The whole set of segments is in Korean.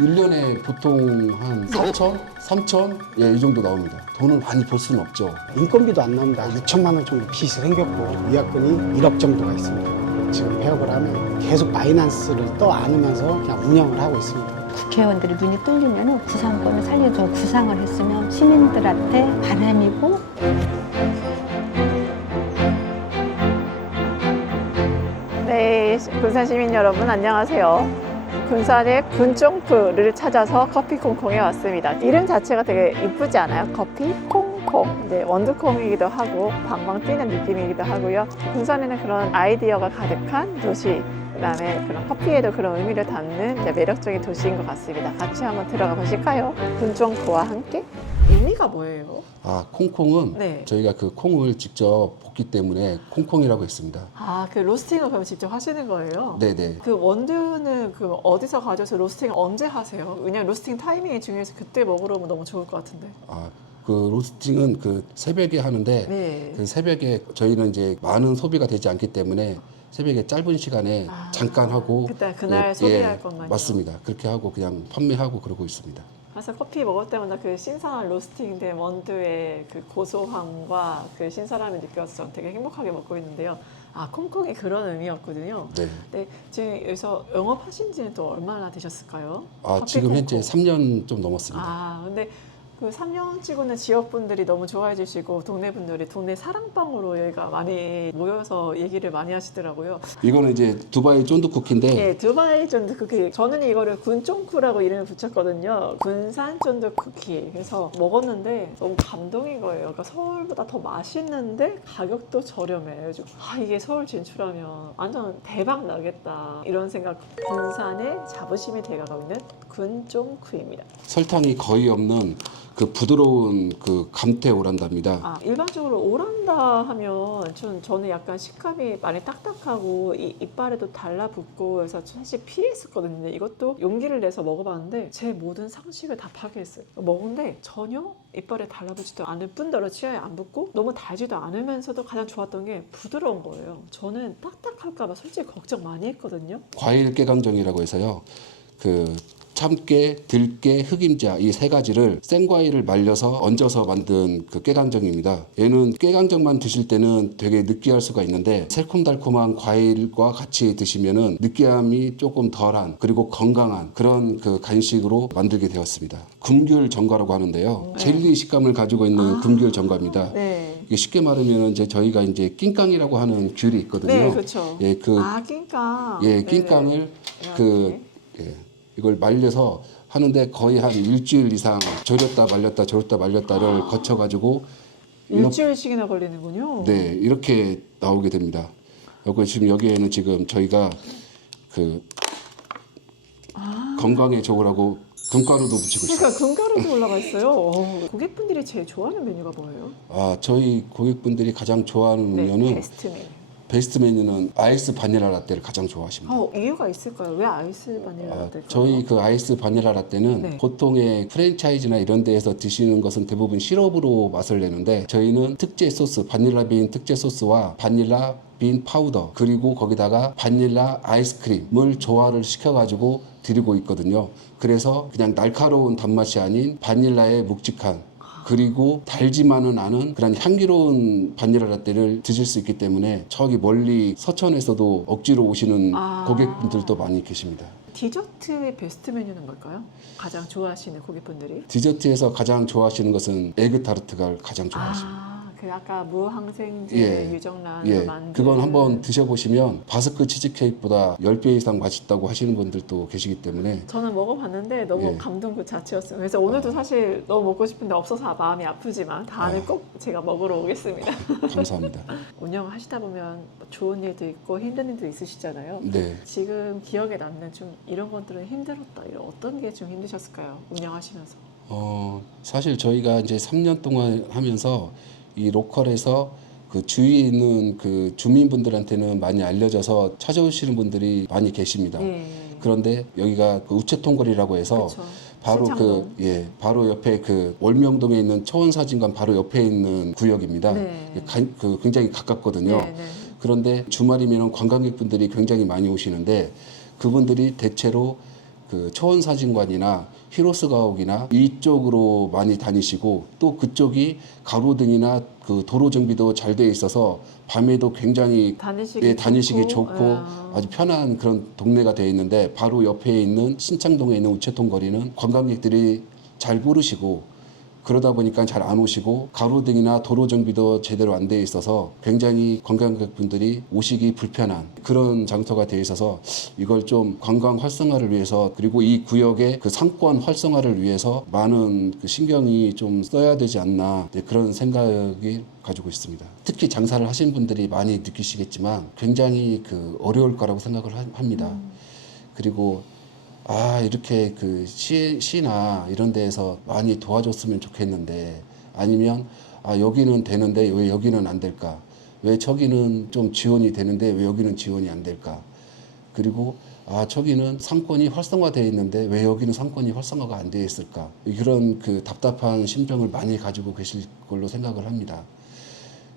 1년에 보통 한 4천? 3천? 예, 이 정도 나옵니다. 돈을 많이 벌 수는 없죠. 인건비도 안 나옵니다. 6천만 원 정도 빚이 생겼고 위약금이 1억 정도가 있습니다. 지금 폐업을 하면 계속 마이너스를 떠 안으면서 그냥 운영을 하고 있습니다. 국회의원들이 눈이 뚫리면 구상권을 살려줘 구상을 했으면 시민들한테 바람이고 네, 군산 시민 여러분 안녕하세요. 군산의 군쫑프를 찾아서 커피 콩콩에 왔습니다. 이름 자체가 되게 이쁘지 않아요? 커피 콩콩. 네, 원두콩이기도 하고 방방 뛰는 느낌이기도 하고요. 군산에는 그런 아이디어가 가득한 도시, 그다음에 그런 커피에도 그런 의미를 담는 이제 매력적인 도시인 것 같습니다. 같이 한번 들어가 보실까요? 군쫑프와 함께. 의미가 뭐예요? 아, 콩콩은 네. 저희가 그 콩을 직접 볶기 때문에 콩콩이라고 했습니다. 아, 그 로스팅을 그럼 직접 하시는 거예요? 네네. 그 원두는 그 어디서 가져서 로스팅 언제 하세요? 왜냐면 로스팅 타이밍이 중요해서 그때 먹으러 오면 너무 좋을 것 같은데. 아, 그 로스팅은 그 새벽에 하는데 네. 그 새벽에 저희는 이제 많은 소비가 되지 않기 때문에 새벽에 짧은 시간에 잠깐 하고 그날 소비할 것만요. 맞습니다. 그렇게 하고 그냥 판매하고 그러고 있습니다. 그래서 커피 먹을 때마다 그 신선한 로스팅된 원두의 그 고소함과 그 신선함이 느껴서 저는 되게 행복하게 먹고 있는데요. 아, 콩콩이 그런 의미였거든요. 네. 네, 지금 여기서 영업하신 지는 또 얼마나 되셨을까요? 아, 커피 지금 콩콩. 현재 3년 좀 넘었습니다. 아, 근데 그 3년 치고는 지역분들이 너무 좋아해 주시고 동네 분들이 동네 사랑방으로 여기가 많이 모여서 얘기를 많이 하시더라고요. 이거는 이제 두바이 쫀득 쿠키인데 네, 두바이 쫀득 쿠키. 저는 이거를 군쫑쿠라고 이름을 붙였거든요. 군산 쫀득 쿠키. 그래서 먹었는데 너무 감동인 거예요. 그러니까 서울보다 더 맛있는데 가격도 저렴해요. 그래서 아, 이게 서울 진출하면 완전 대박 나겠다. 이런 생각. 군산의 자부심이 돼가고 있는 군쫑쿠입니다. 설탕이 거의 없는 그 부드러운 그 감태 오란다입니다. 아, 일반적으로 오란다 하면 저는 약간 식감이 많이 딱딱하고 이빨에도 달라붙고 그래서 사실 피했었거든요. 근데 이것도 용기를 내서 먹어봤는데 제 모든 상식을 다 파괴했어요. 먹은데 전혀 이빨에 달라붙지도 않을 뿐더러 치아에 안 붙고 너무 달지도 않으면서도 가장 좋았던 게 부드러운 거예요. 저는 딱딱할까 봐 솔직히 걱정 많이 했거든요. 과일 깨강정이라고 해서요. 그 참깨, 들깨, 흑임자 이 세 가지를 생과일을 말려서 얹어서 만든 그 깨강정입니다. 얘는 깨강정만 드실 때는 되게 느끼할 수가 있는데 새콤달콤한 과일과 같이 드시면은 느끼함이 조금 덜한 그리고 건강한 그런 그 간식으로 만들게 되었습니다. 금귤 전과라고 하는데요. 젤리 식감을 가지고 있는 금귤 전과입니다. 네. 이게 쉽게 말하면 이제 저희가 이제 낑깡이라고 하는 귤이 있거든요. 네, 그렇죠. 예, 그 아, 낑깡. 예, 네네. 낑깡을 그 이렇게. 예, 이걸 말려서 하는데 거의 한 일주일 이상 절였다 말렸다를 거쳐가지고 일주일씩이나 걸리는군요. 네, 이렇게 나오게 됩니다. 그리고 지금 여기에는 지금 저희가 그 건강에 좋으라고 금가루도 붙이고 있어요. 그러니까 금가루도 올라가 있어요. 고객분들이 제일 좋아하는 메뉴가 뭐예요? 아, 저희 고객분들이 가장 좋아하는 메뉴는 베스트 메뉴. 베스트 메뉴는 아이스 바닐라 라떼를 가장 좋아하십니다. 이유가 있을까요? 왜 아이스 바닐라 라떼일까요? 저희 그 아이스 바닐라 라떼는 네. 보통의 프랜차이즈나 이런 데에서 드시는 것은 대부분 시럽으로 맛을 내는데 저희는 특제 소스, 바닐라 빈 특제 소스와 바닐라 빈 파우더 그리고 거기다가 바닐라 아이스크림을 조화를 시켜가지고 드리고 있거든요. 그래서 그냥 날카로운 단맛이 아닌 바닐라의 묵직한 그리고 달지만은 않은 그런 향기로운 바닐라 라떼를 드실 수 있기 때문에 저기 멀리 서천에서도 억지로 오시는 고객분들도 많이 계십니다. 디저트의 베스트 메뉴는 뭘까요? 가장 좋아하시는 고객분들이? 디저트에서 가장 좋아하시는 것은 에그 타르트가 가장 좋아하십니다. 그 아까 무항생제 예. 유정란으로 예, 만든 그건 한번 드셔보시면 바스크 치즈케이크보다 10배 이상 맛있다고 하시는 분들도 계시기 때문에 저는 먹어봤는데 너무 예. 감동 그 자체였어요. 그래서 오늘도 사실 너무 먹고 싶은데 없어서 마음이 아프지만 다음에 꼭 제가 먹으러 오겠습니다. 감사합니다. 운영하시다 보면 좋은 일도 있고 힘든 일도 있으시잖아요. 네. 지금 기억에 남는 좀 이런 것들은 힘들었다. 이런 어떤 게 좀 힘드셨을까요? 운영하시면서. 사실 저희가 이제 3년 동안 하면서 이 로컬에서 그 주위에 있는 그 주민분들한테는 많이 알려져서 찾아오시는 분들이 많이 계십니다. 예. 그런데 여기가 그 우체통거리라고 해서 그쵸. 바로 신창동. 바로 옆에 그 월명동에 있는 초원사진관 바로 옆에 있는 구역입니다. 네. 굉장히 가깝거든요. 네, 네. 그런데 주말이면 관광객분들이 굉장히 많이 오시는데 그분들이 대체로 그 초원사진관이나 히로스가옥이나 이쪽으로 많이 다니시고 또 그쪽이 가로등이나 그 도로 정비도 잘 돼 있어서 밤에도 굉장히 다니시기 좋고 아주 편한 그런 동네가 되어 있는데 바로 옆에 있는 신창동에 있는 우체통 거리는 관광객들이 잘 모르시고 그러다 보니까 잘 안 오시고 가로등이나 도로 정비도 제대로 안 돼 있어서 굉장히 관광객분들이 오시기 불편한 그런 장소가 돼 있어서 이걸 좀 관광 활성화를 위해서 그리고 이 구역의 그 상권 활성화를 위해서 많은 그 신경이 좀 써야 되지 않나 그런 생각이 가지고 있습니다. 특히 장사를 하신 분들이 많이 느끼시겠지만 굉장히 그 어려울 거라고 생각을 합니다. 그리고 이렇게 그 시나 이런 데에서 많이 도와줬으면 좋겠는데 아니면 여기는 되는데 왜 여기는 안 될까? 왜 저기는 좀 지원이 되는데 왜 여기는 지원이 안 될까? 그리고 저기는 상권이 활성화되어 있는데 왜 여기는 상권이 활성화가 안 되어 있을까? 이런 그 답답한 심정을 많이 가지고 계실 걸로 생각을 합니다.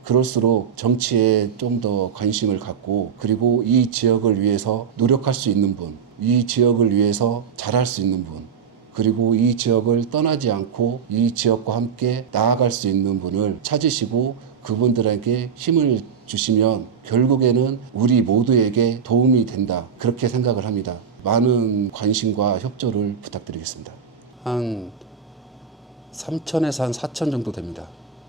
그럴수록 정치에 좀 더 관심을 갖고 그리고 이 지역을 위해서 노력할 수 있는 분, 이 지역을 위해서 잘할 수 있는 분, 그리고 이 지역을 떠나지 않고 이 지역과 함께 나아갈 수 있는 분을 찾으시고 그분들에게 힘을 주시면 결국에는 우리 모두에게 도움이 된다. 그렇게 생각을 합니다. 많은 관심과 협조를 부탁드리겠습니다. 한 3천에서 한 4천 정도 됩니다.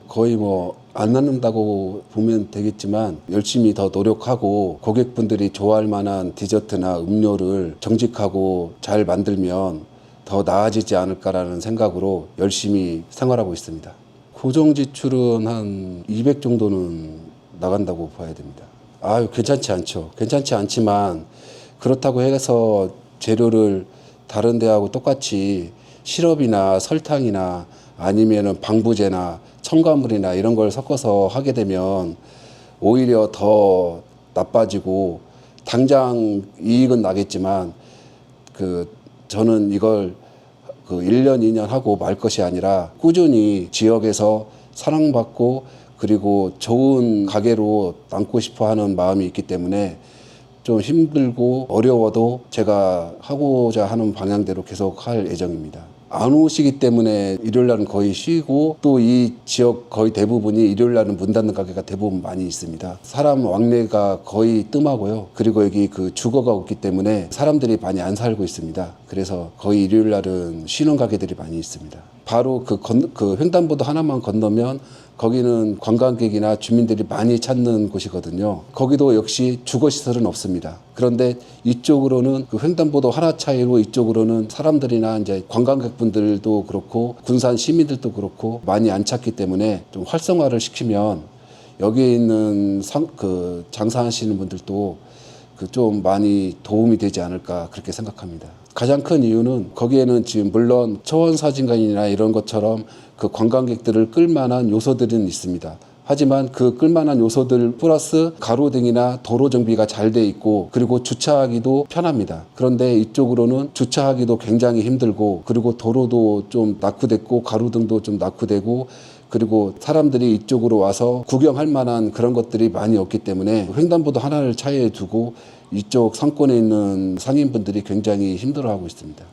거의 뭐 안 낳는다고 보면 되겠지만 열심히 더 노력하고 고객분들이 좋아할 만한 디저트나 음료를 정직하고 잘 만들면 더 나아지지 않을까라는 생각으로 열심히 생활하고 있습니다. 고정 지출은 한 200 정도는 나간다고 봐야 됩니다. 괜찮지 않죠. 괜찮지 않지만 그렇다고 해서 재료를 다른 데하고 똑같이 시럽이나 설탕이나 아니면은 방부제나 첨가물이나 이런 걸 섞어서 하게 되면 오히려 더 나빠지고 당장 이익은 나겠지만 저는 이걸 1년, 2년 하고 말 것이 아니라 꾸준히 지역에서 사랑받고 그리고 좋은 가게로 남고 싶어 하는 마음이 있기 때문에 좀 힘들고 어려워도 제가 하고자 하는 방향대로 계속 할 예정입니다. 안 오시기 때문에 일요일날은 거의 쉬고 또 이 지역 거의 대부분이 일요일날은 문 닫는 가게가 대부분 많이 있습니다. 사람 왕래가 거의 뜸하고요. 그리고 여기 그 주거가 없기 때문에 사람들이 많이 안 살고 있습니다. 그래서 거의 일요일날은 쉬는 가게들이 많이 있습니다. 바로 그 횡단보도 하나만 건너면 거기는 관광객이나 주민들이 많이 찾는 곳이거든요. 거기도 역시 주거시설은 없습니다. 그런데 이쪽으로는 그 횡단보도 하나 차이로 이쪽으로는 사람들이나 이제 관광객분들도 그렇고 군산 시민들도 그렇고 많이 안 찾기 때문에 좀 활성화를 시키면 여기에 있는 장사하시는 분들도 좀 많이 도움이 되지 않을까 그렇게 생각합니다. 가장 큰 이유는 거기에는 지금 물론 초원사진관이나 이런 것처럼 그 관광객들을 끌만한 요소들은 있습니다. 하지만 그 끌만한 요소들 플러스 가로등이나 도로 정비가 잘 돼 있고 그리고 주차하기도 편합니다. 그런데 이쪽으로는 주차하기도 굉장히 힘들고 그리고 도로도 좀 낙후됐고 가로등도 좀 낙후되고 그리고 사람들이 이쪽으로 와서 구경할 만한 그런 것들이 많이 없기 때문에 횡단보도 하나를 차이에 두고 이쪽 상권에 있는 상인분들이 굉장히 힘들어하고 있습니다.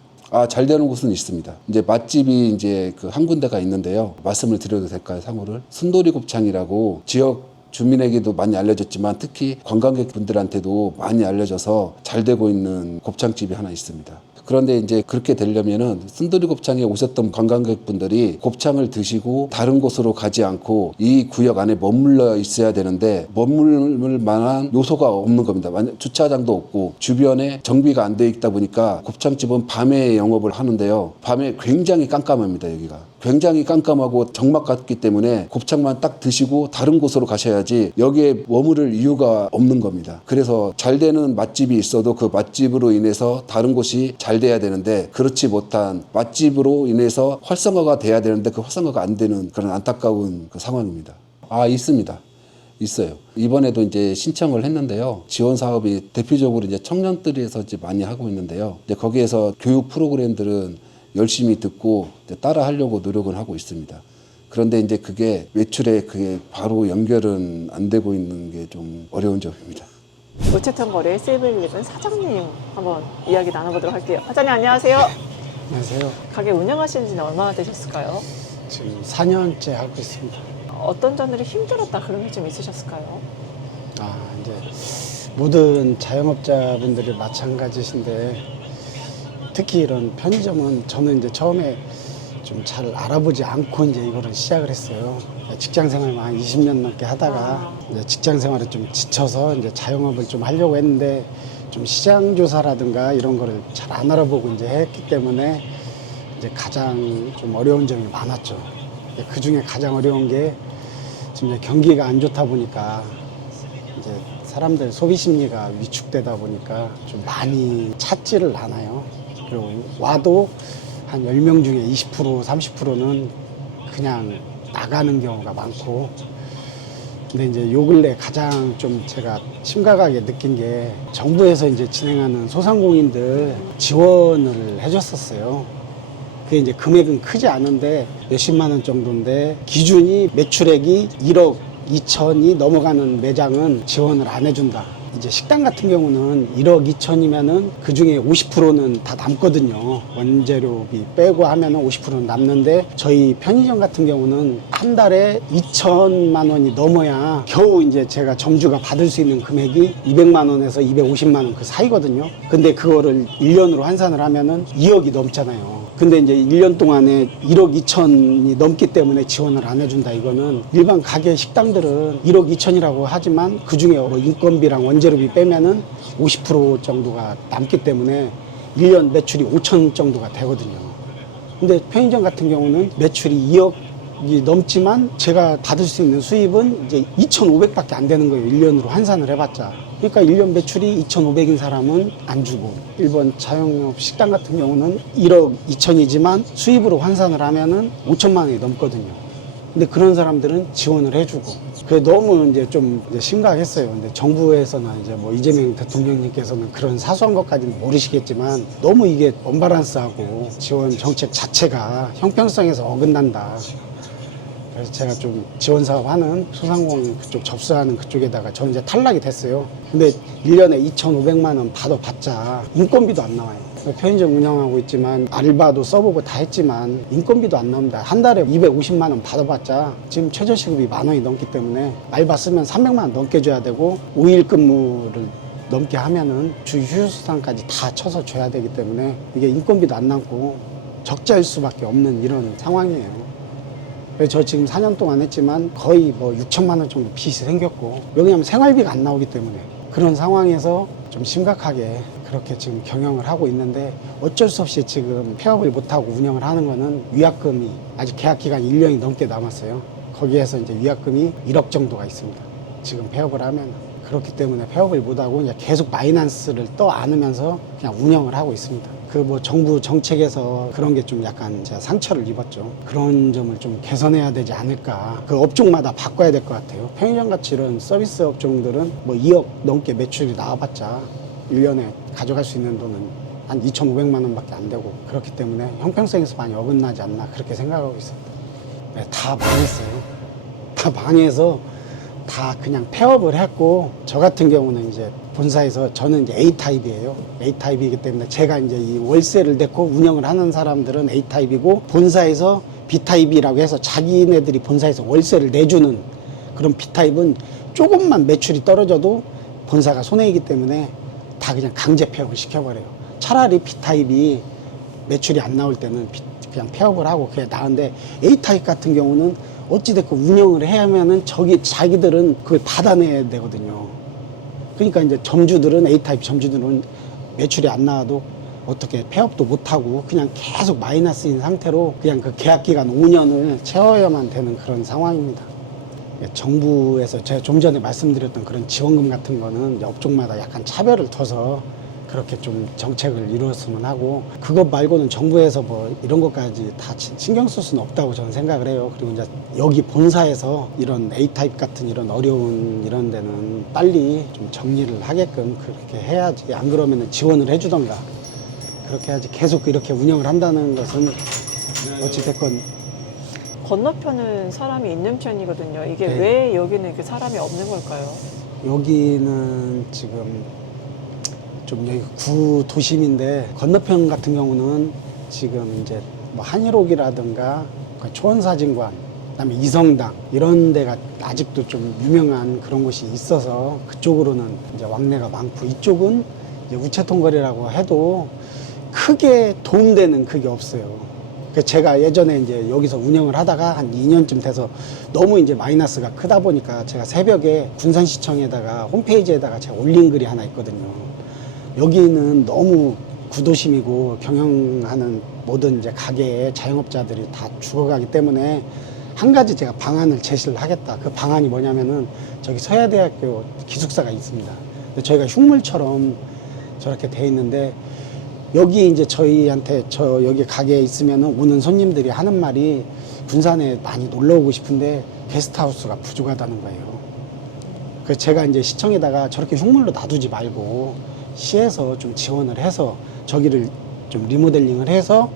잘 되는 곳은 있습니다. 이제 맛집이 이제 한 군데가 있는데요. 말씀을 드려도 될까요, 상호를? 순돌이 곱창이라고 지역 주민에게도 많이 알려졌지만 특히 관광객분들한테도 많이 알려져서 잘 되고 있는 곱창집이 하나 있습니다. 그런데 이제 그렇게 되려면은 순두리 곱창에 오셨던 관광객분들이 곱창을 드시고 다른 곳으로 가지 않고 이 구역 안에 머물러 있어야 되는데 머물 만한 요소가 없는 겁니다. 주차장도 없고 주변에 정비가 안 돼 있다 보니까 곱창집은 밤에 영업을 하는데요. 밤에 굉장히 깜깜합니다. 여기가. 굉장히 깜깜하고 적막 같기 때문에 곱창만 딱 드시고 다른 곳으로 가셔야지 여기에 머무를 이유가 없는 겁니다. 그래서 잘 되는 맛집이 있어도 그 맛집으로 인해서 다른 곳이 잘 돼야 되는데 그렇지 못한 맛집으로 인해서 활성화가 돼야 되는데 그 활성화가 안 되는 그런 안타까운 그 상황입니다. 있습니다. 있어요. 이번에도 이제 신청을 했는데요. 지원 사업이 대표적으로 이제 청년들에서 이제 많이 하고 있는데요. 이제 거기에서 교육 프로그램들은 열심히 듣고 따라 하려고 노력을 하고 있습니다. 그런데 이제 그게 외출에 그게 바로 연결은 안 되고 있는 게 좀 어려운 점입니다. 우체통 거래 세이브일레븐 사장님 한번 이야기 나눠보도록 할게요. 사장님 안녕하세요. 안녕하세요. 가게 운영하신 지는 얼마나 되셨을까요? 지금 4년째 하고 있습니다. 어떤 점들이 힘들었다 그런 게 좀 있으셨을까요? 이제 모든 자영업자분들이 마찬가지신데 특히 이런 편의점은 저는 이제 처음에 좀 잘 알아보지 않고 이제 이거를 시작을 했어요. 직장 생활만 한 20년 넘게 하다가 이제 직장 생활에 좀 지쳐서 이제 자영업을 좀 하려고 했는데 좀 시장 조사라든가 이런 거를 잘 안 알아보고 이제 했기 때문에 이제 가장 좀 어려운 점이 많았죠. 그 중에 가장 어려운 게 지금 이제 경기가 안 좋다 보니까 이제 사람들 소비 심리가 위축되다 보니까 좀 많이 찾지를 않아요. 그리고 와도 한 10명 중에 20%, 30%는 그냥 나가는 경우가 많고. 근데 이제 요 근래 가장 좀 제가 심각하게 느낀 게 정부에서 이제 진행하는 소상공인들 지원을 해줬었어요. 그게 이제 금액은 크지 않은데 몇십만 원 정도인데 기준이 매출액이 1억 2천이 넘어가는 매장은 지원을 안 해준다. 이제 식당 같은 경우는 1억 2천이면은 그 중에 50%는 다 남거든요. 원재료비 빼고 하면은 50%는 남는데 저희 편의점 같은 경우는 한 달에 2천만 원이 넘어야 겨우 이제 제가 점주가 받을 수 있는 금액이 200만 원에서 250만 원 그 사이거든요. 근데 그거를 1년으로 환산을 하면은 2억이 넘잖아요. 근데 이제 1년 동안에 1억 2천이 넘기 때문에 지원을 안 해준다. 이거는 일반 가게 식당들은 1억 2천이라고 하지만 그 중에 뭐 인건비랑 원재료비 빼면은 50% 정도가 남기 때문에 1년 매출이 5천 정도가 되거든요. 근데 편의점 같은 경우는 매출이 2억이 넘지만 제가 받을 수 있는 수입은 이제 2,500밖에 안 되는 거예요. 1년으로 환산을 해봤자. 그러니까 1년 매출이 2,500인 사람은 안 주고, 일본 자영업 식당 같은 경우는 1억 2천이지만 수입으로 환산을 하면은 5천만 원이 넘거든요. 근데 그런 사람들은 지원을 해주고, 그게 너무 이제 좀 이제 심각했어요. 근데 정부에서나 이제 뭐 이재명 대통령님께서는 그런 사소한 것까지는 모르시겠지만 너무 이게 언밸런스하고 지원 정책 자체가 형평성에서 어긋난다. 그래서 제가 좀 지원 사업 하는 소상공인 그쪽 접수하는 그쪽에다가 저는 이제 탈락이 됐어요. 근데 1년에 2,500만 원 받아봤자 인건비도 안 나와요. 편의점 운영하고 있지만 알바도 써보고 다 했지만 인건비도 안 나옵니다. 한 달에 250만 원 받아봤자 지금 최저시급이 10,000원이 넘기 때문에 알바 쓰면 300만 원 넘게 줘야 되고 5일 근무를 넘게 하면은 주 휴수당까지 다 쳐서 줘야 되기 때문에 이게 인건비도 안 남고 적자일 수밖에 없는 이런 상황이에요. 그래서 저 지금 4년 동안 했지만 거의 뭐 6천만 원 정도 빚이 생겼고, 왜냐하면 생활비가 안 나오기 때문에 그런 상황에서 좀 심각하게 그렇게 지금 경영을 하고 있는데 어쩔 수 없이 지금 폐업을 못하고 운영을 하는 거는 위약금이 아직 계약 기간이 1년이 넘게 남았어요. 거기에서 이제 위약금이 1억 정도가 있습니다. 지금 폐업을 하면. 그렇기 때문에 폐업을 못하고 이제 계속 마이너스를 떠 안으면서 그냥 운영을 하고 있습니다. 그 뭐 정부 정책에서 그런 게 좀 약간 제가 상처를 입었죠. 그런 점을 좀 개선해야 되지 않을까. 그 업종마다 바꿔야 될 것 같아요. 편의점 같이 이런 서비스 업종들은 뭐 2억 넘게 매출이 나와봤자 1년에 가져갈 수 있는 돈은 한 2,500만 원밖에 안 되고, 그렇기 때문에 형평성에서 많이 어긋나지 않나 그렇게 생각하고 있습니다. 네, 다 망했어요. 다 망해서 다 그냥 폐업을 했고, 저 같은 경우는 이제 본사에서 저는 이제 A타입이에요. A타입이기 때문에 제가 이제 이 월세를 내고 운영을 하는 사람들은 A타입이고, 본사에서 B타입이라고 해서 자기네들이 본사에서 월세를 내주는 그런 B타입은 조금만 매출이 떨어져도 본사가 손해이기 때문에 다 그냥 강제 폐업을 시켜버려요. 차라리 B타입이 매출이 안 나올 때는 그냥 폐업을 하고 그게 나은데, A타입 같은 경우는 어찌됐건 운영을 해야 하면은 자기들은 그걸 받아내야 되거든요. 그러니까 이제 점주들은, A타입 점주들은 매출이 안 나와도 어떻게 폐업도 못하고 그냥 계속 마이너스인 상태로 그냥 그 계약 기간 5년을 채워야만 되는 그런 상황입니다. 정부에서 제가 좀 전에 말씀드렸던 그런 지원금 같은 거는 이제 업종마다 약간 차별을 둬서 그렇게 좀 정책을 이루었으면 하고, 그것 말고는 정부에서 뭐 이런 것까지 다 신경 쓸 수는 없다고 저는 생각을 해요. 그리고 이제 여기 본사에서 이런 A타입 같은 이런 어려운 이런 데는 빨리 좀 정리를 하게끔 그렇게 해야지. 안 그러면 지원을 해주던가 그렇게 해야지. 계속 이렇게 운영을 한다는 것은 어찌됐건. 건너편은 사람이 있는 편이거든요. 이게 네. 왜 여기는 이렇게 사람이 없는 걸까요? 여기는 지금 좀 여기 구도심인데 건너편 같은 경우는 지금 이제 뭐 한일옥이라든가 초원사진관, 그다음에 이성당 이런 데가 아직도 좀 유명한 그런 곳이 있어서 그쪽으로는 이제 왕래가 많고, 이쪽은 이제 우체통거리라고 해도 크게 도움되는 그게 없어요. 그래서 제가 예전에 이제 여기서 운영을 하다가 한 2년쯤 돼서 너무 이제 마이너스가 크다 보니까 제가 새벽에 군산시청에다가 홈페이지에다가 제가 올린 글이 하나 있거든요. 여기는 너무 구도심이고 경영하는 모든 이제 가게의 자영업자들이 다 죽어가기 때문에 한 가지 제가 방안을 제시를 하겠다. 그 방안이 뭐냐면은 저기 서야대학교 기숙사가 있습니다. 근데 저희가 흉물처럼 저렇게 돼 있는데 여기 이제 저희한테 저 여기 가게에 있으면은 오는 손님들이 하는 말이 군산에 많이 놀러 오고 싶은데 게스트하우스가 부족하다는 거예요. 그래서 제가 이제 시청에다가 저렇게 흉물로 놔두지 말고 시에서 좀 지원을 해서 저기를 좀 리모델링을 해서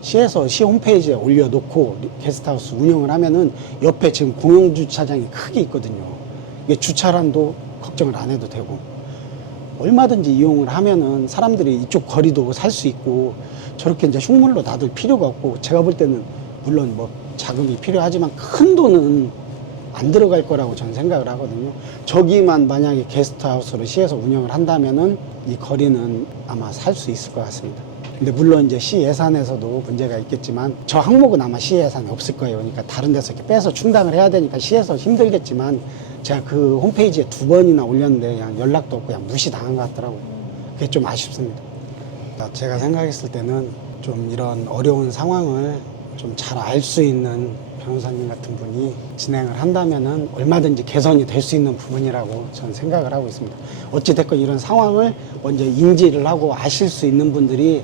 시에서 시 홈페이지에 올려놓고 게스트하우스 운영을 하면은 옆에 지금 공용주차장이 크게 있거든요. 이게 주차란도 걱정을 안 해도 되고 얼마든지 이용을 하면은 사람들이 이쪽 거리도 살 수 있고 저렇게 이제 흉물로 놔둘 필요가 없고, 제가 볼 때는 물론 뭐 자금이 필요하지만 큰 돈은 안 들어갈 거라고 저는 생각을 하거든요. 저기만 만약에 게스트하우스로 시에서 운영을 한다면은 이 거리는 아마 살 수 있을 것 같습니다. 근데 물론 이제 시 예산에서도 문제가 있겠지만 저 항목은 아마 시 예산이 없을 거예요. 그러니까 다른 데서 이렇게 빼서 충당을 해야 되니까 시에서 힘들겠지만 제가 그 홈페이지에 2번이나 올렸는데 그냥 연락도 없고 그냥 무시당한 것 같더라고요. 그게 좀 아쉽습니다. 제가 생각했을 때는 좀 이런 어려운 상황을 좀 잘 알 수 있는 변호사님 같은 분이 진행을 한다면은 얼마든지 개선이 될 수 있는 부분이라고 저는 생각을 하고 있습니다. 어찌됐건 이런 상황을 먼저 인지를 하고 아실 수 있는 분들이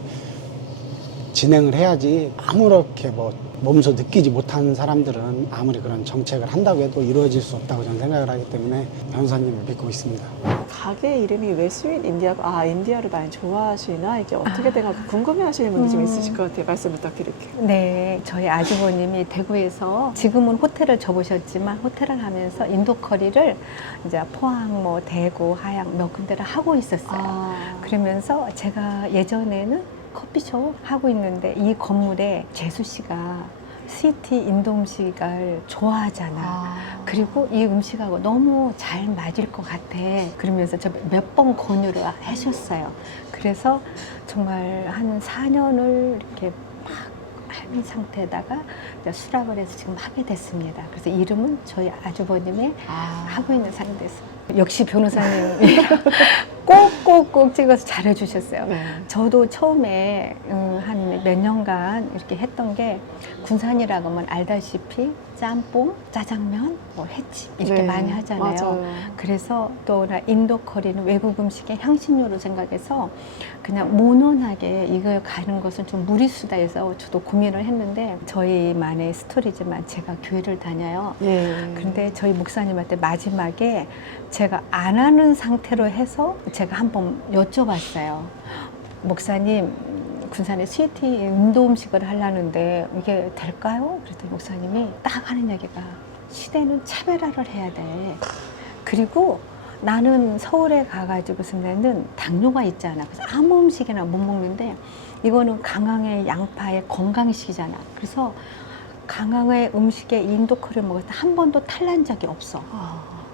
진행을 해야지, 아무렇게 뭐 몸소 느끼지 못하는 사람들은 아무리 그런 정책을 한다고 해도 이루어질 수 없다고 저는 생각을 하기 때문에 변호사님을 믿고 있습니다. 가게 이름이 왜 스윗 인디아고, 인디아를 많이 좋아하시나 이게 어떻게 된가 궁금해하시는 분이 좀 있으실 것 같아요. 말씀 부탁드릴게요. 네, 저희 아주버님이 대구에서 지금은 호텔을 접으셨지만 호텔을 하면서 인도 커리를 이제 포항, 뭐 대구, 하양 몇 군데를 하고 있었어요. 그러면서 제가 예전에는 커피숍 하고 있는데 이 건물에 재수 씨가 스위트 인도 음식을 좋아하잖아. 그리고 이 음식하고 너무 잘 맞을 것 같아. 그러면서 저 몇 번 권유를 하셨어요. 그래서 정말 한 4년을 이렇게 막 한 상태에다가 이제 수락을 해서 지금 하게 됐습니다. 그래서 이름은 저희 아주버님의 하고 있는 상대에서. 역시 변호사님이 꼭꼭꼭 찍어서 잘해주셨어요. 네. 저도 처음에 한 몇 년간 이렇게 했던 게 군산이라고 하면 알다시피 짬뽕, 짜장면, 뭐 횟집 이렇게 네, 많이 하잖아요. 맞아요. 그래서 또 인도 커리는 외국 음식의 향신료로 생각해서 그냥 모논하게 이걸 가는 것은 좀 무리수다 해서 저도 고민을 했는데, 저희만의 스토리지만 제가 교회를 다녀요. 예. 그런데 저희 목사님한테 마지막에 제가 안 하는 상태로 해서 제가 한번 여쭤봤어요. 목사님, 군산에 스위트 인도 음식을 하려는데 이게 될까요? 그랬더니 목사님이 딱 하는 얘기가, 시대는 차별화를 해야 돼. 그리고 나는 서울에 가가지고 쓰면은 당뇨가 있잖아. 그래서 아무 음식이나 못 먹는데 이거는 강황의 양파의 건강식이잖아. 그래서 강황의 음식에 인도 커리를 먹을 때 한 번도 탈난 적이 없어.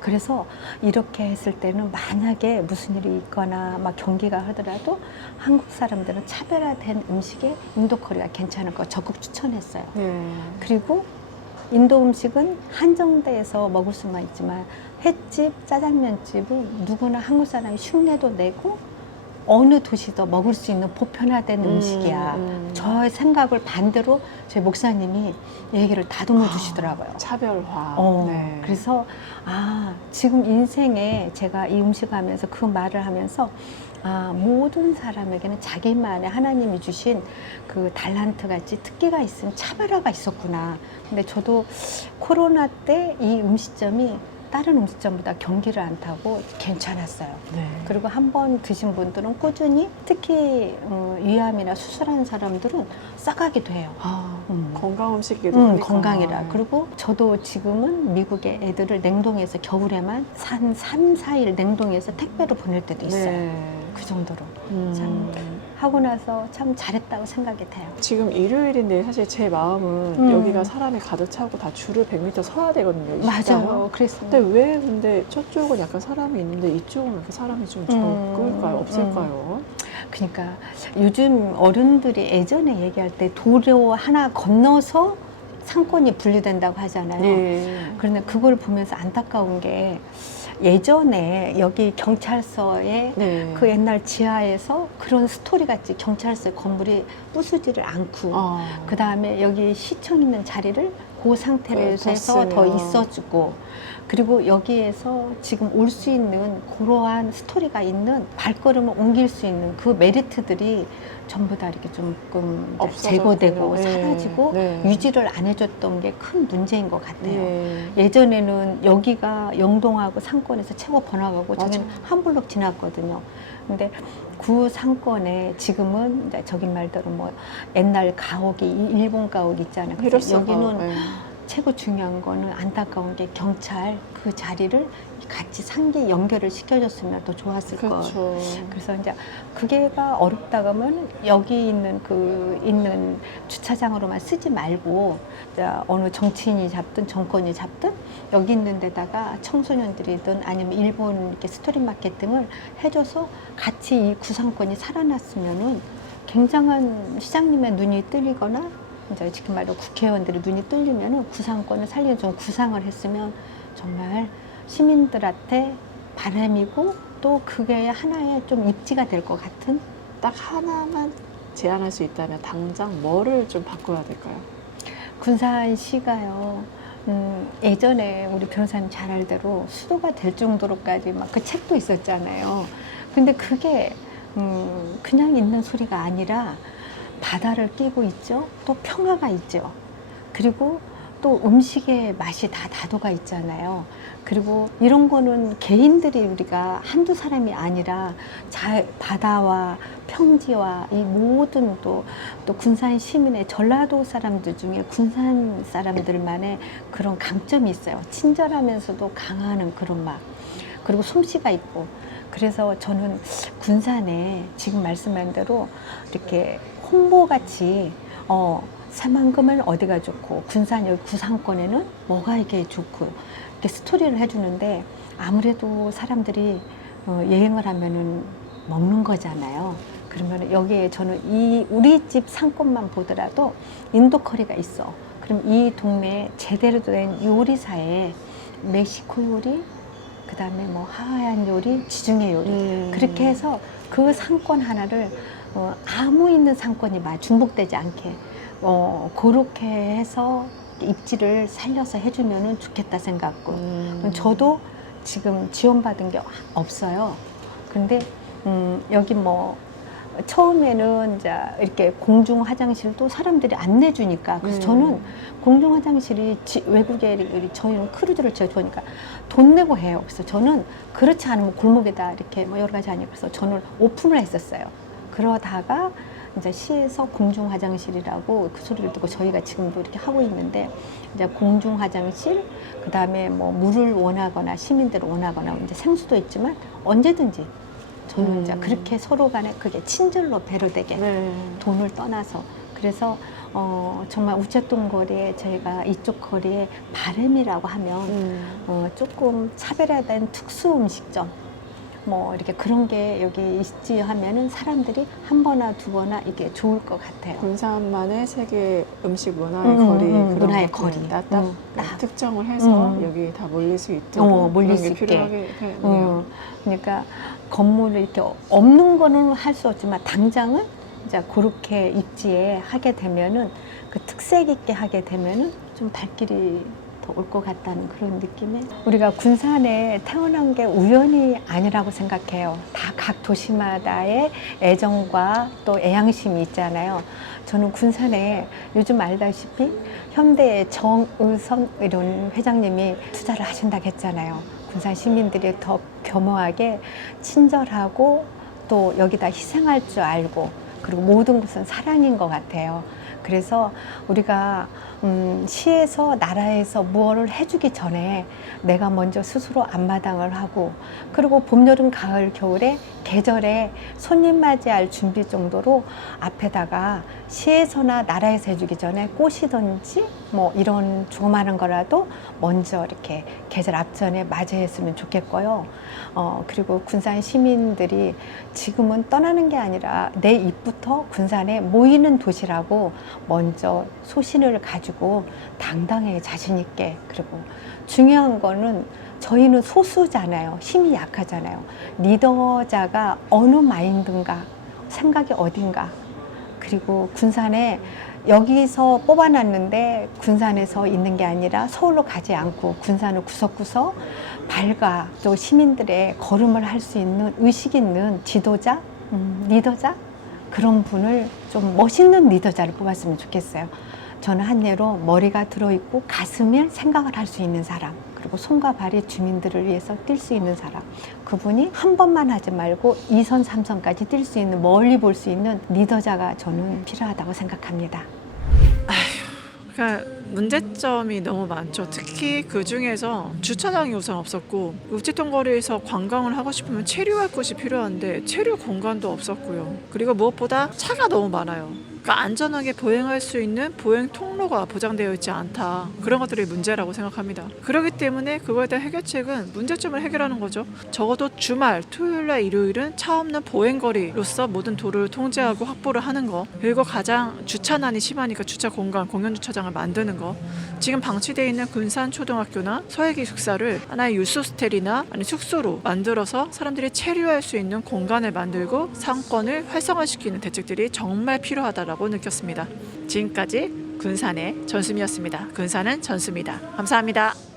그래서 이렇게 했을 때는 만약에 무슨 일이 있거나 막 경기가 하더라도 한국 사람들은 차별화된 음식에 인도 커리가 괜찮을 거 적극 추천했어요. 네. 그리고 인도 음식은 한정돼서 먹을 수만 있지만 횟집, 짜장면집은 누구나 한국 사람이 흉내도 내고 어느 도시도 먹을 수 있는 보편화된 음식이야. 저의 생각을 반대로 저희 목사님이 얘기를 다듬어 주시더라고요. 차별화. 네. 그래서 지금 인생에 제가 이 음식 하면서 그 말을 하면서 모든 사람에게는 자기만의 하나님이 주신 그 달란트 같이 특기가 있은 차별화가 있었구나. 근데 저도 코로나 때 이 음식점이 다른 음식점보다 경기를 안 타고 괜찮았어요. 네. 그리고 한 번 드신 분들은 꾸준히 특히 위암이나 수술하는 사람들은 싸가기도 해요. 아, 음. 건강 음식이기도 하니까. 건강이라. 그리고 저도 지금은 미국에 애들을 냉동해서 겨울에만 한 3, 4일 냉동해서 택배로 보낼 때도 있어요. 네. 그 정도로. 음. 참 하고 나서 참 잘했다고 생각이 돼요. 지금 일요일인데 사실 제 마음은 여기가 사람이 가득 차고 다 줄을 100m 서야 되거든요. 이 식당은. 맞아요. 그랬어요. 근데 저쪽은 약간 사람이 있는데 이쪽은 왜 이렇게 사람이 좀 적을까요? 없을까요? 그러니까 요즘 어른들이 예전에 얘기할 때 도로 하나 건너서 상권이 분리된다고 하잖아요. 예. 그런데 그걸 보면서 안타까운 게 예전에 여기 경찰서에 네. 그 옛날 지하에서 그런 스토리 같이 경찰서 건물이 부수지를 않고 그 다음에 여기 시청 있는 자리를 그 상태로 해서 뒀으면. 더 있어주고 그리고 여기에서 지금 올 수 있는 그러한 스토리가 있는 발걸음을 옮길 수 있는 그 메리트들이 전부 다 이렇게 조금 없어졌군요. 제거되고 네. 사라지고 네. 유지를 안 해줬던 게 큰 문제인 것 같아요. 예. 예전에는 여기가 영동하고 상권에서 최고 번화가고 저기는 맞아요. 한 블록 지났거든요. 근데 그 상권에 지금은 이제 저기 말대로 뭐 옛날 가옥이 일본 가옥 있잖아요. 그래서 필요성가. 여기는 네. 최고 중요한 거는 안타까운 게 경찰 그 자리를 같이 상기 연결을 시켜줬으면 더 좋았을 거. 그렇죠. 그래서 이제 그게가 어렵다고 하면 여기 있는 있는 주차장으로만 쓰지 말고 이제 어느 정치인이 잡든 정권이 잡든 여기 있는 데다가 청소년들이든 아니면 일본 이렇게 스토리 마케팅을 해줘서 같이 이 구상권이 살아났으면은 굉장한 시장님의 눈이 뜰리거나 이제 지금 말로 국회의원들의 눈이 뜰리면은 구상권을 살리는 좀 구상을 했으면 정말 시민들한테 바람이고 또 그게 하나의 좀 입지가 될 것 같은 딱 하나만 제안할 수 있다면 당장 뭐를 좀 바꿔야 될까요? 군산시가요. 예전에 우리 변호사님 잘 알대로 수도가 될 정도로까지 막 그 책도 있었잖아요. 근데 그게 그냥 있는 소리가 아니라 바다를 끼고 있죠. 또 평화가 있죠. 그리고 또 음식의 맛이 다 다도가 있잖아요. 그리고 이런 거는 개인들이 우리가 한두 사람이 아니라 바다와 평지와 이 모든 또 군산 시민의 전라도 사람들 중에 군산 사람들만의 그런 강점이 있어요. 친절하면서도 강하는 그런 맛. 그리고 솜씨가 있고. 그래서 저는 군산에 지금 말씀한 대로 이렇게 홍보같이 새만금은 어디가 좋고 군산 여기 구상권에는 뭐가 이렇게 좋고 이렇게 스토리를 해주는데 아무래도 사람들이 여행을 하면은 먹는 거잖아요. 그러면 여기에 저는 우리 집 상권만 보더라도 인도 커리가 있어. 그럼 이 동네에 제대로 된 요리사에 멕시코 요리, 그 다음에 뭐 하와이안 요리, 지중해 요리 그렇게 해서 그 상권 하나를 아무 있는 상권이 중복되지 않게 그렇게 해서 입지를 살려서 해주면 좋겠다 생각고 저도 지금 지원받은 게 없어요. 근데 여기 뭐 처음에는 이제 이렇게 공중 화장실도 사람들이 안 내주니까 그래서 저는 공중 화장실이 외국에 저희는 크루즈를 제가 좋아하니까 돈 내고 해요. 그래서 저는 그렇지 않으면 골목에다 이렇게 뭐 여러 가지 하니까 그래서 저는 오픈을 했었어요. 그러다가 이제 시에서 공중 화장실이라고 그 소리를 듣고 저희가 지금도 이렇게 하고 있는데 이제 공중 화장실 그 다음에 뭐 물을 원하거나 시민들을 원하거나 이제 생수도 있지만 언제든지 저는 이제 그렇게 서로 간에 그게 친절로 배려되게 돈을 떠나서 그래서 정말 우체통 거리에 저희가 이쪽 거리에 바램이라고 하면 조금 차별화된 특수 음식점 뭐 이렇게 그런 게 여기 있지 하면은 사람들이 한 번이나 두 번이나 이게 좋을 것 같아요. 군산만의 세계 음식 문화의 거리 그런 문화의 것들 거리. 딱 딱. 특정을 해서 여기 다 몰릴 수 있도록 몰릴 그런 게 수 있게. 필요하겠네요. 그러니까 건물을 이렇게 없는 거는 할 수 없지만 당장은 이제 그렇게 입지에 하게 되면은 그 특색 있게 하게 되면은 좀 발길이 더 올 것 같다는 그런 느낌에 우리가 군산에 태어난 게 우연이 아니라고 생각해요. 다 각 도시마다의 애정과 또 애양심이 있잖아요. 저는 군산에 요즘 알다시피 현대의 정의선 이런 회장님이 투자를 하신다고 했잖아요. 군산 시민들이 더 겸허하게 친절하고 또 여기다 희생할 줄 알고 그리고 모든 것은 사랑인 것 같아요. 그래서 우리가 시에서 나라에서 무엇을 해주기 전에 내가 먼저 스스로 앞마당을 하고 그리고 봄, 여름, 가을, 겨울에 계절에 손님 맞이할 준비 정도로 앞에다가 시에서나 나라에서 해주기 전에 꽃이든지 뭐 이런 조그마한 거라도 먼저 이렇게 계절 앞전에 맞이했으면 좋겠고요. 그리고 군산 시민들이 지금은 떠나는 게 아니라 내 입부터 군산에 모이는 도시라고 먼저 소신을 가지고 당당하게 자신 있게 그리고 중요한 거는 저희는 소수잖아요. 힘이 약하잖아요. 리더자가 어느 마인드인가 생각이 어딘가 그리고 군산에 여기서 뽑아놨는데 군산에서 있는 게 아니라 서울로 가지 않고 군산을 구석구석 밝아 또 시민들의 걸음을 할 수 있는 의식 있는 지도자, 리더자 그런 분을 좀 멋있는 리더자를 뽑았으면 좋겠어요. 저는 한 예로 머리가 들어있고 가슴에 생각을 할 수 있는 사람 그리고 손과 발이 주민들을 위해서 뛸 수 있는 사람 그분이 한 번만 하지 말고 2선, 3선까지 뛸 수 있는 멀리 볼 수 있는 리더자가 저는 필요하다고 생각합니다. 그러니까 문제점이 너무 많죠. 특히 그 중에서 주차장이 우선 없었고 우체통거리에서 관광을 하고 싶으면 체류할 곳이 필요한데 체류 공간도 없었고요. 그리고 무엇보다 차가 너무 많아요. 그러니까 안전하게 보행할 수 있는 보행 통로가 보장되어 있지 않다. 그런 것들이 문제라고 생각합니다. 그렇기 때문에 그거에 대한 해결책은 문제점을 해결하는 거죠. 적어도 주말, 토요일과 일요일은 차 없는 보행거리로서 모든 도로를 통제하고 확보를 하는 거. 그리고 가장 주차난이 심하니까 주차 공간, 공영주차장을 만드는 거. 지금 방치되어 있는 군산초등학교나 서해기숙사를 하나의 유스호스텔이나 아니 숙소로 만들어서 사람들이 체류할 수 있는 공간을 만들고 상권을 활성화시키는 대책들이 정말 필요하다라고 느꼈습니다. 지금까지 군산의 전수미였습니다. 군산은 전수입니다. 감사합니다.